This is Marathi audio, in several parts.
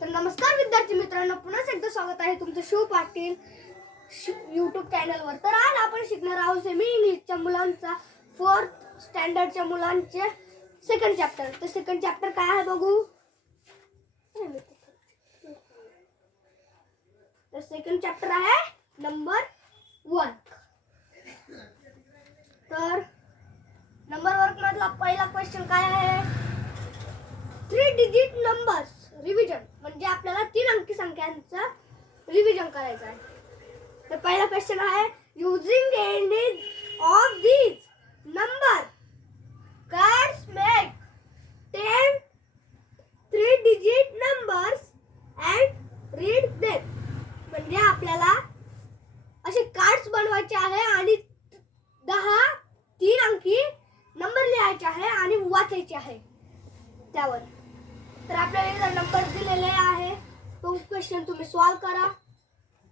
तर नमस्कार विद्यार्थी मित्रांनो, पुन्हा एकदा स्वागत आहे तुमचं शिव पाटील YouTube चॅनलवर। तर आज आपण शिकणार आहोत सेमी इंग्लिशच्या मुलांचा 4th स्टँडर्डच्या मुलांचे सेकंड चॅप्टर। तर सेकंड चॅप्टर काय आहे बघू। तर सेकंड चॅप्टर आहे नंबर 1। तर नंबर 1 मधला पहिला क्वेश्चन काय आहे, 3 डिजिट नंबर्स रिव्हिजन, म्हणजे आपल्याला 3 अंकी संख्यांचा रिव्हिजन करायचं आहे। तर पहिला क्वेश्चन आहे, using any of these number cards make 10 3 digit numbers and read them. म्हणजे आपल्याला असे कार्ड्स बनवायचे आहे आणि 10 3 अंकी नंबर लिहायचे आहे आणि वाचायचे आहे त्यावर। तर आपल्याला इथे नंबर दिलेले आहे, तो क्वेश्चन तुम्ही सॉल्व करा।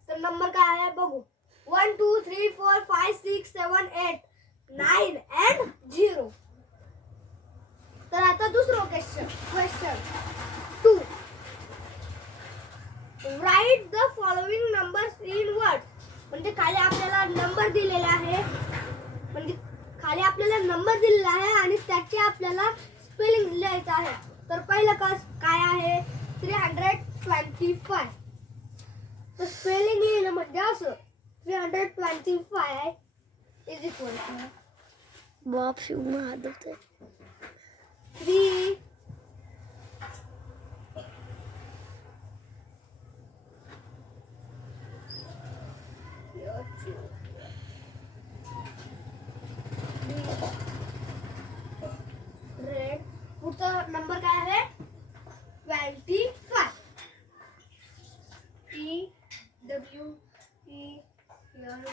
तर नंबर काय आहे बघू, 1 2 3 4 5 6 7 8 9 and 0। तर आता दुसरा question 2, write the following numbers in words. म्हणजे खाली आपल्याला नंबर दिलेले आहे, म्हणजे खाली आपल्याला नंबर दिलेला आहे आणि त्याचे आपल्याला स्पेलिंग लिहायचं आहे। तर पहिलं काय आहे, 325। तर स्पेलिंग लिहिणं म्हणजे असं, 325 इज इक्वल टू बाप शिव महादेव 3 रेड। पुढचा नंबर काय आहे 25, E W E L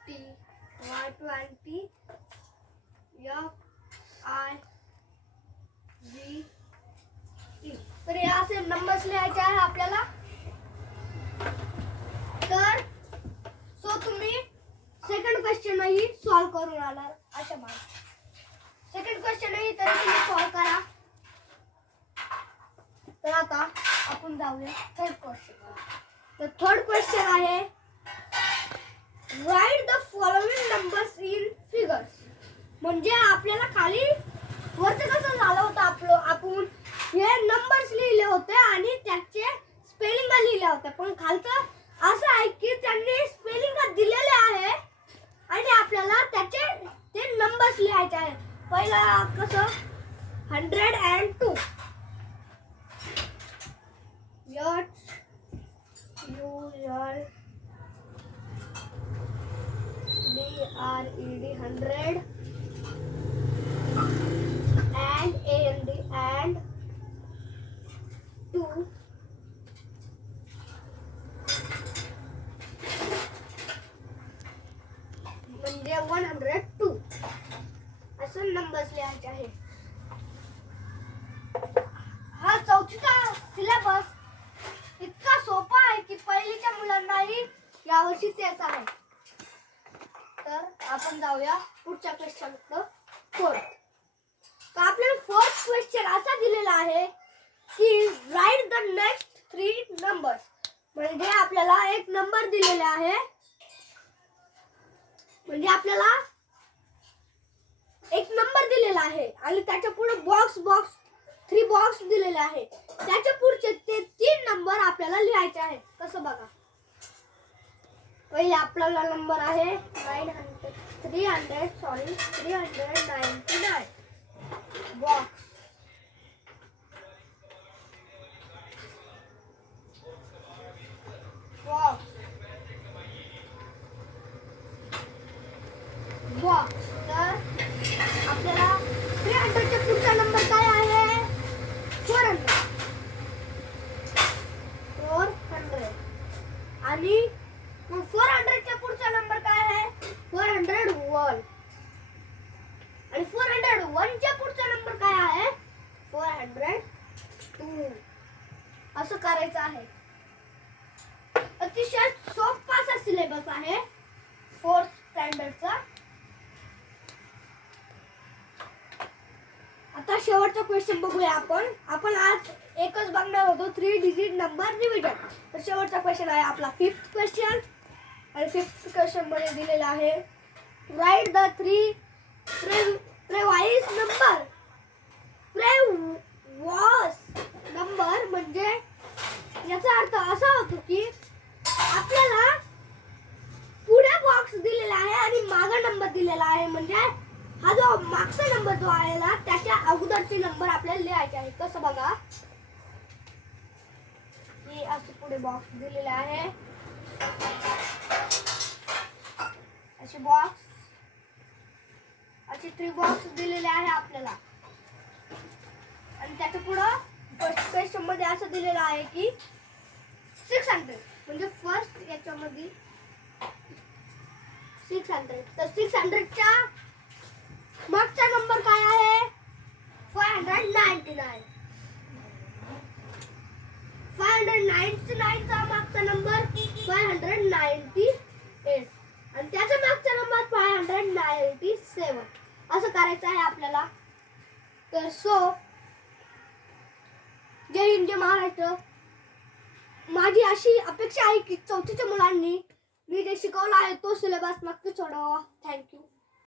T Y 20 F I G E। तर हे असे नंबर्स लिहायचे आहे आपल्याला। तर तुम्ही सेकंड क्वेश्चन ही सॉल्व करून आला अशा मला। सेकंड क्वेश्चन ही तर तुम्ही सॉल्व करा। तर आता आपण जाऊया थर्ड क्वेश्चन। तर थर्ड क्वेश्चन आहे, write the following numbers in figures. म्हणजे आपल्याला खाली वरचं कसं झालं होतं, आपण हे नंबर्स लिहिले होते आणि त्याचे स्पेलिंग लिहिल्या होत्या, पण खालचं असं आहे की त्यांनी स्पेलिंग दिलेले आहे आणि आपल्याला त्याचे ते नंबर्स लिहायचे आहे। पहिला कसं 102 100 and 2 म्हणजे 102 असं नंबर्स लिहायचे आहे। हा चौथीचा सिलेबस इतका सोपा आहे की पहिलीच्या मुलांनाही यावर्षी तेच आहे। तर आपण जाऊया पुढच्या क्वेश्चनकडे, फोर्थ। तर आपल्याला फोर्थ क्वेश्चन असा दिलेला आहे की राईट द नेक्स्ट 3 नंबर्स। म्हणजे आपल्याला एक नंबर दिलेला आहे, म्हणजे आपल्याला एक नंबर दिलेला आहे आणि त्याच्या पुढे बॉक्स 3 बॉक्स दिलेले आहे। त्याच्या पुढचे ते 3 नंबर आपल्याला लिहायचे आहे। कसं बघा, पहिले आपल्याला नंबर आहे 399 बॉक्स तर आपल्याला 300 च्या पुढचा नंबर काय आहे 400 आणि मग 400 च्या पुढचा नंबर काय आहे 401 आणि 401 च्या पुढचा नंबर काय आहे 402। असं करायचं आहे। अतिशय सोपा असा सिलेबस आहे 4th स्टँडर्डचा। आता शेवटचा क्वेश्चन बघूया आपण आज एकच बघणार होतो 3 डिजिट नंबर रिव्हिजन. तर शेवटचा क्वेश्चन आहे आपला 5th क्वेश्चन. आणि 5th क्वेश्चन मध्ये दिलेला आहे राईट द 3 प्रेवाइस नंबर. प्रेवास नंबर म्हणजे याचा अर्थ असा होतो की आपल्याला पुढे बॉक्स दिलेला आहे आणि मागे नंबर दिलेला आहे. म्हणजे हा जो मागचा नंबर जो आहे ना त्याच्या अगोदरचे नंबर आपल्याला लिहायचे आहे. कसं बघा, ही असे पुढे बॉक्स दिलेला आहे, असे बॉक्स, असे 3 बॉक्स दिलेले आहे आपल्याला. आणि त्याच्या पुढं फर्स्ट क्वेश्चन मध्ये असं दिलेलं आहे की 600 म्हणजे फर्स्ट याच्यामध्ये 600. तर 600च्या मागचा नंबर काय आहे? 599. 599 चा मागचा नंबर 598 आणि त्याचा मागचा नंबर 597. असं करायचं आहे आपल्याला. तर जय हिंद, जय महाराष्ट्र. माझी अशी अपेक्षा आहे की 4थीच्या मुलांनी मी जे शिकवलं आहे तो सिलेबस नक्की सोडवा. थँक्यू.